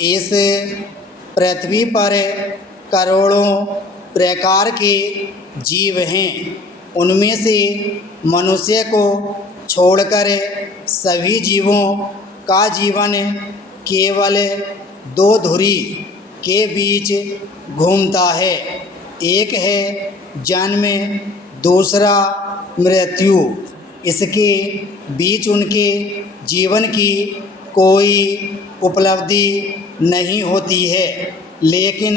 इस पृथ्वी पर करोड़ों प्रकार के जीव हैं। उनमें से मनुष्य को छोड़कर सभी जीवों का जीवन केवल दो धुरी के बीच घूमता है। एक है जन्म, दूसरा मृत्यु। इसके बीच उनके जीवन की कोई उपलब्धि नहीं होती है। लेकिन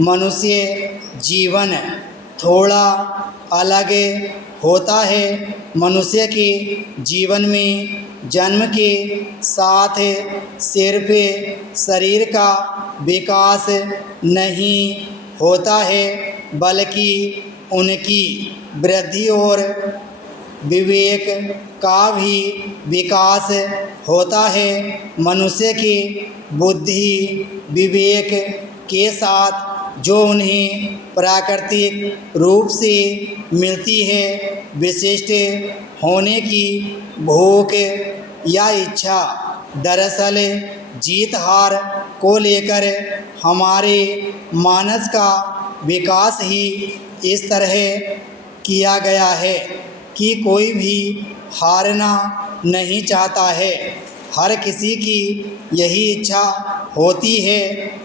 मनुष्य जीवन थोड़ा अलग होता है। मनुष्य के जीवन में जन्म के साथ सिर्फ शरीर का विकास नहीं होता है, बल्कि उनकी वृद्धि और विवेक का भी विकास होता है। मनुष्य की बुद्धि विवेक के साथ जो उन्हें प्राकृतिक रूप से मिलती है, विशिष्ट होने की भूख या इच्छा, दरअसल जीत हार को लेकर हमारे मानस का विकास ही इस तरह किया गया है कि कोई भी हारना नहीं चाहता है। हर किसी की यही इच्छा होती है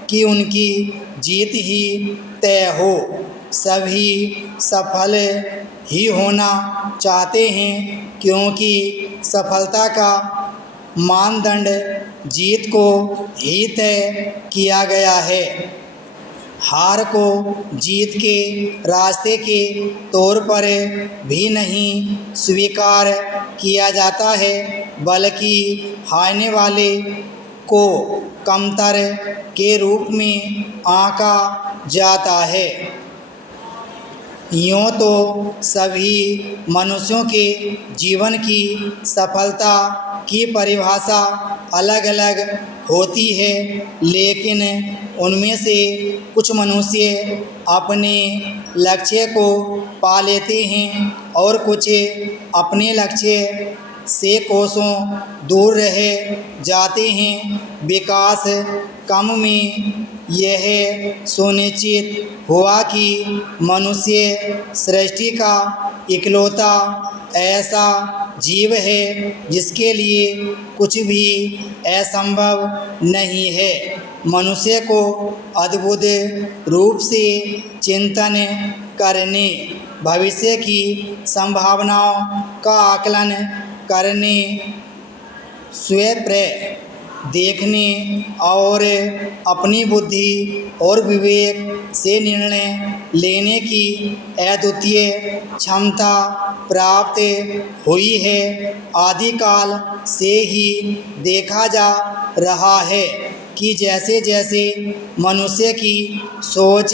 कि उनकी जीत ही तय हो। सभी सफल ही होना चाहते हैं, क्योंकि सफलता का मानदंड जीत को ही तय किया गया है। हार को जीत के रास्ते के तौर पर भी नहीं स्वीकार किया जाता है, बल्कि हारने वाले को कमतर के रूप में आंका जाता है। यूँ तो सभी मनुष्यों के जीवन की सफलता की परिभाषा अलग अलग होती है, लेकिन उनमें से कुछ मनुष्य अपने लक्ष्य को पा लेते हैं और कुछ अपने लक्ष्य से कोसों दूर रह जाते हैं। विकास क्रम में यह सुनिश्चित हुआ कि मनुष्य सृष्टि का इकलौता ऐसा जीव है जिसके लिए कुछ भी असंभव नहीं है। मनुष्य को अद्भुत रूप से चिंतन करने, भविष्य की संभावनाओं का आकलन करने, स्वयं देखने और अपनी बुद्धि और विवेक से निर्णय लेने की अद्वितीय क्षमता प्राप्त हुई है। आदिकाल से ही देखा जा रहा है कि जैसे जैसे मनुष्य की सोच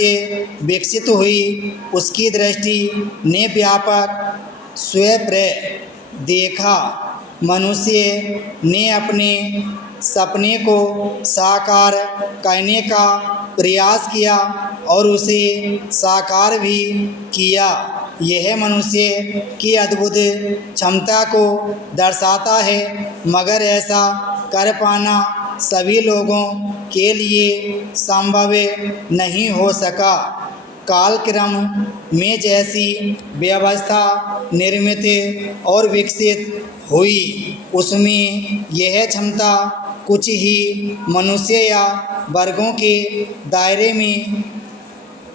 विकसित हुई, उसकी दृष्टि ने व्यापक स्वयं देखा। मनुष्य ने अपने सपने को साकार करने का प्रयास किया और उसे साकार भी किया। यह मनुष्य की अद्भुत क्षमता को दर्शाता है, मगर ऐसा कर पाना सभी लोगों के लिए संभव नहीं हो सका। कालक्रम में जैसी व्यवस्था निर्मित और विकसित हुई, उसमें यह क्षमता कुछ ही मनुष्य या वर्गों के दायरे में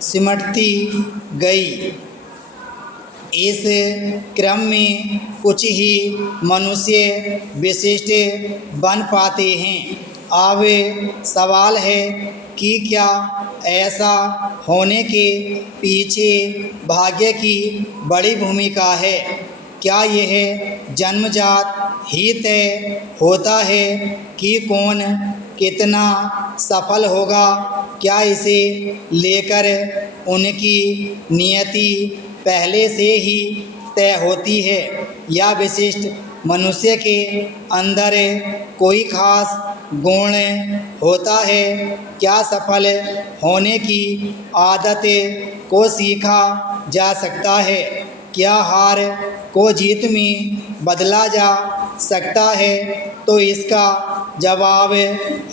सिमटती गई। इस क्रम में कुछ ही मनुष्य विशिष्ट बन पाते हैं। अब सवाल है कि क्या ऐसा होने के पीछे भाग्य की बड़ी भूमिका है? क्या यह जन्मजात ही तय होता है कि कौन कितना सफल होगा? क्या इसे लेकर उनकी नियति पहले से ही तय होती है, या विशिष्ट मनुष्य के अंदर कोई खास गुण होता है? क्या सफल होने की आदत को सीखा जा सकता है? क्या हार को जीत में बदला जा सकता है? तो इसका जवाब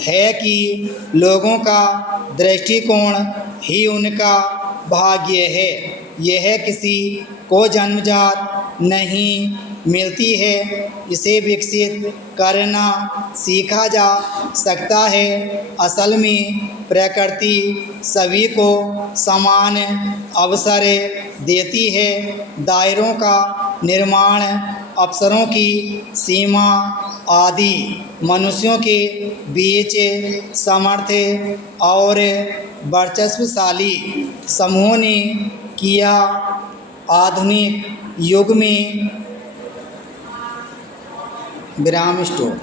है कि लोगों का दृष्टिकोण ही उनका भाग्य है। यह किसी को जन्मजात नहीं मिलती है, इसे विकसित करना सीखा जा सकता है। असल में प्रकृति सभी को समान अवसर देती है। दायरों का निर्माण, अवसरों की सीमा आदि मनुष्यों के बीच सामर्थ्य और वर्चस्वशाली समूहों ने किया। आधुनिक युग में विराम स्टोर